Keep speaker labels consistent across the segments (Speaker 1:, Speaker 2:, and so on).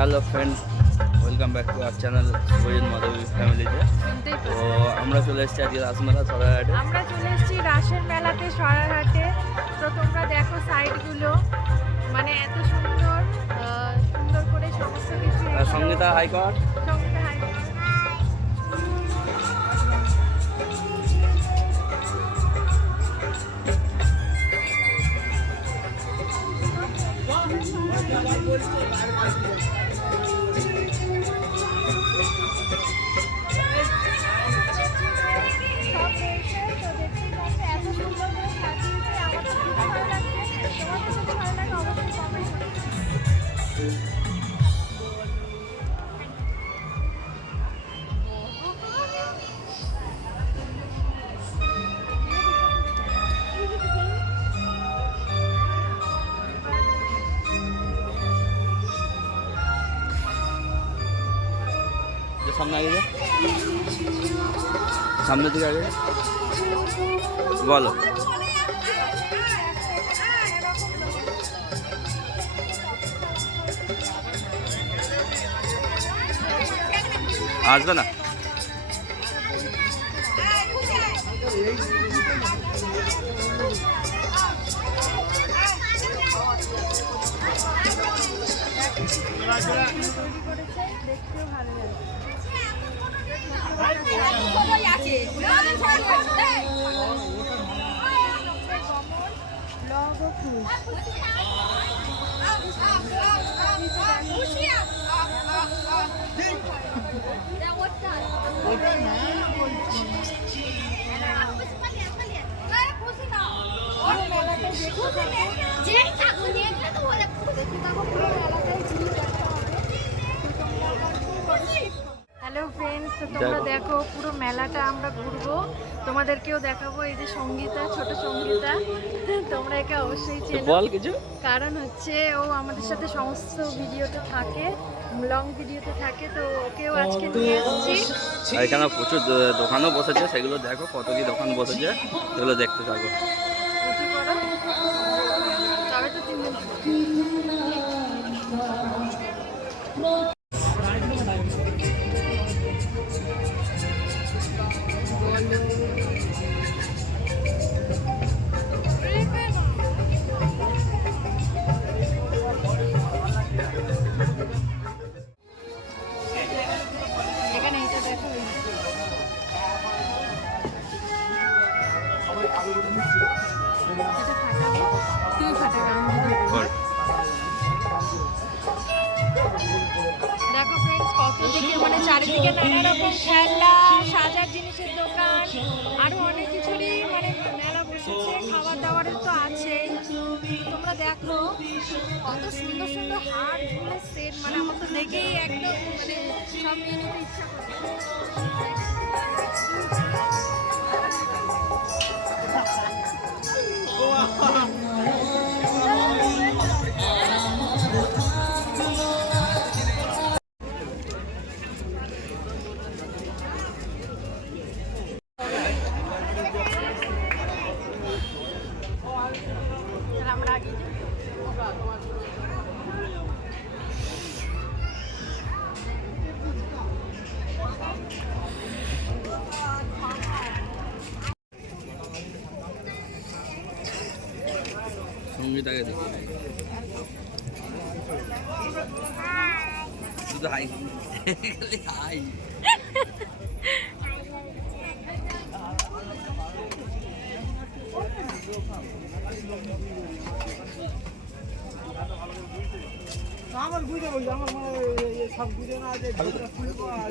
Speaker 1: Hello friend welcome back to our channel Subhajit Madhabi ফ্যামিলিতে তো। আমরা চলে এসেছি আজকে রাসমেলা সরাইহাটে
Speaker 2: আমরা চলে এসেছি রাসের মেলাতে সরারহাটে তো তোমরা দেখো সাইডগুলো মানে এত সুন্দর আহ, সুন্দর করে সমস্ত কিছু
Speaker 1: আর
Speaker 2: এগুলো-
Speaker 1: সঙ্গীতা হাইকোর্ট
Speaker 2: সঙ্গীতা হাই
Speaker 1: সামনে আগে যা। সামনে থেকে আগে বলো। আসবে না?
Speaker 2: কমল লগ ও ফুল পুরো মেলাটা দেখতে থাকো দেখতে থাকো পুরো মেলাটাই ঘুরে দেখা হবে হ্যালো ফ্রেন্ডস তো তোমরা
Speaker 1: দেখো।
Speaker 2: দেখো পুরো মেলাটা আমরা ঘুরবো। তোমাদেরকেও দেখাবো এই যে সঙ্গীতা ছোট সঙ্গীতা। তোমরা একে অবশ্যই চেনো।
Speaker 1: বল কিছু।
Speaker 2: কারণ হচ্ছে ও আমাদের সাথে সমস্ত ভিডিওতে থাকে লং ভিডিওতে থাকে তো ওকেও আজকে নিয়ে এসেছি
Speaker 1: আর এখানে প্রচুর দোকানও বসেছে সেগুলো দেখো কত কি দোকান বসেছে সেগুলো দেখতে থাকো।
Speaker 2: তবে তো তিনজন। চারিদিকে নানা রকম খেলনা সাজার জিনিসের দোকান, আরও অনেক কিছুরই মানে মেলা বসেছে খাবার দাবারের তো আছেই তো তোমরা দেখো, কত সুন্দর সুন্দর হার ফুলের সেট মানে আমার তো দেখেই একদম মানে সব নিয়ে নিতে ইচ্ছা করছে।
Speaker 1: সঙ্গীতাকে দেখো। শুধু হাই। হাই।
Speaker 3: আমার বুঝতে বলছি, আমার মানে সব বুঝে না যে খুলবো আর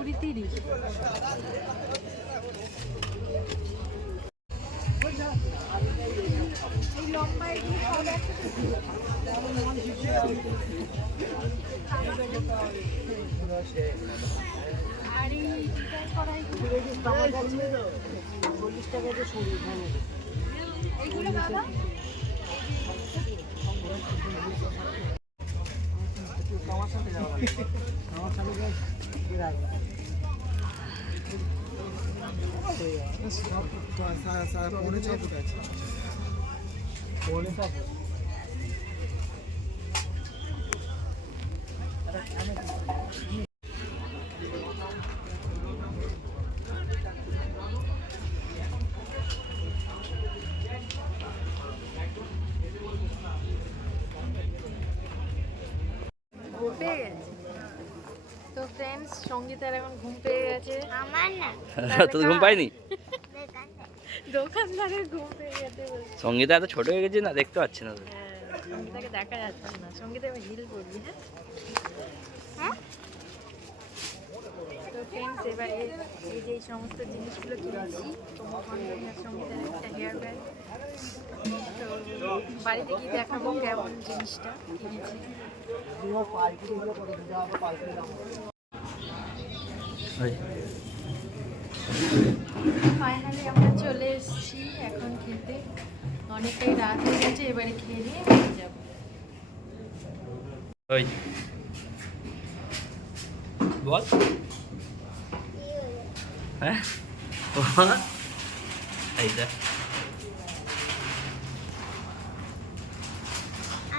Speaker 2: কুড়ি তিরিশ। আর এই ডিজাইন
Speaker 3: চল্লিশ টাকা যে সরু
Speaker 2: এইগুলো বাবা?
Speaker 3: আমার সাথে যাওয়া আমার সাথে যাই পৌনে ছ ফুট আছে পৌনে ছ ফুট
Speaker 2: ঘুম পেয়ে গেছে তো ফ্রেন্ডস সঙ্গীতার এখন ঘুম পেয়ে গেছে।
Speaker 4: আমার না।
Speaker 1: তো ঘুম পাইনি
Speaker 2: দোকানদারের ঘুম পেয়ে গেছে।
Speaker 1: সঙ্গীতা এত ছোট হয়ে গেছে না দেখতে পাচ্ছি না
Speaker 2: হ্যাঁ সঙ্গীতাকে দেখা যাচ্ছে না। সঙ্গীতা আমি হিল করবি হ্যাঁ?
Speaker 4: হ্যাঁ?
Speaker 2: তো ফ্রেন্ডস এবারে এই যে এই সমস্ত জিনিসগুলো কিনেছি তোমার সঙ্গীতার একটা হেয়ার ব্যান্ড তো বাড়িতে গিয়ে দেখাবো কেমন জিনিসটা কিনেছি। ফাইনালি আমরা চলে এসেছি এখন খেতে অনেকটাই রাত হয়ে গেছে এবারে খেয়ে নিয়ে যাব।
Speaker 1: ওই বল। হ্যাঁ? এইটা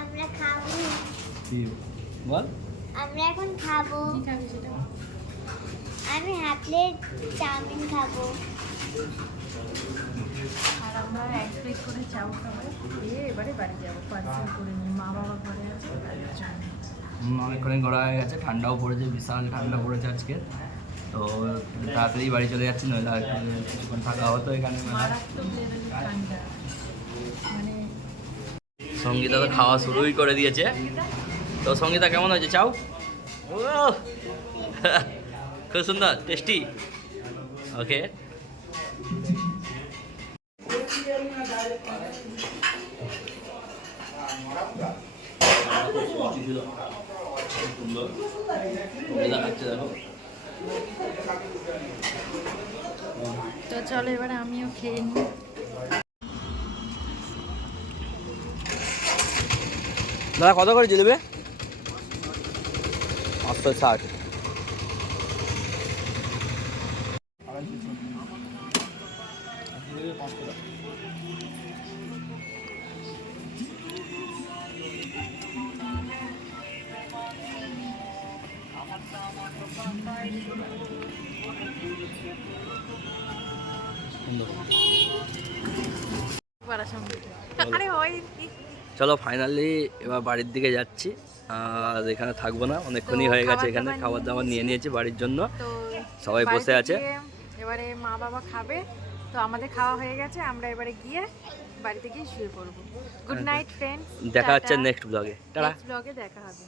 Speaker 4: আমরা খাব।
Speaker 1: বল।
Speaker 4: আমরা এখন খাব।
Speaker 2: কি খাবি সেটা?
Speaker 4: আমি হাফ প্লেট চাউমিন খাব।
Speaker 2: আর আমরা এক প্লেট করে চাউ খাব। খেয়ে এবারে বাড়ি যাব পার্সেল করে নিয়ে। মা বাবা ঘরে আছে
Speaker 1: অনেকক্ষণই ঘোরা হয়ে গেছে ঠান্ডাও পড়েছে বিশাল ঠান্ডা পড়েছে আজকে। তো তাড়াতাড়ি বাড়ি চলে যাচ্ছি নইলে আর কিছুক্ষণ থাকা হতো এখানে।
Speaker 2: মানে
Speaker 1: সঙ্গীতা তো খাওয়া শুরুই করে দিয়েছে। তো সঙ্গীতা কেমন হয়েছে? চাও? খুব সুন্দর টেস্টি ওকে
Speaker 2: তো চলো এবারে আমিও খেয়ে নিই।
Speaker 1: দাদা কত করে জিলবে পাঁচশো ষাট। চলো। ফাইনালি এবার বাড়ির দিকে যাচ্ছি। আর এখানে থাকব না অনেকক্ষণই হয়ে গেছে এখানে। খাবার দাবার নিয়ে নিয়েছি। বাড়ির জন্য। সবাই বসে আছে।
Speaker 2: এবারে মা বাবা খাবে। তো আমাদের খাওয়া হয়ে গেছে আমরা এবারে গিয়ে বাড়িতে গিয়ে শুয়ে পড়ব। গুড নাইট ফ্রেন্ডস
Speaker 1: দেখা হচ্ছে নেক্সট ব্লগে টাটা।
Speaker 2: ব্লগে দেখা হবে।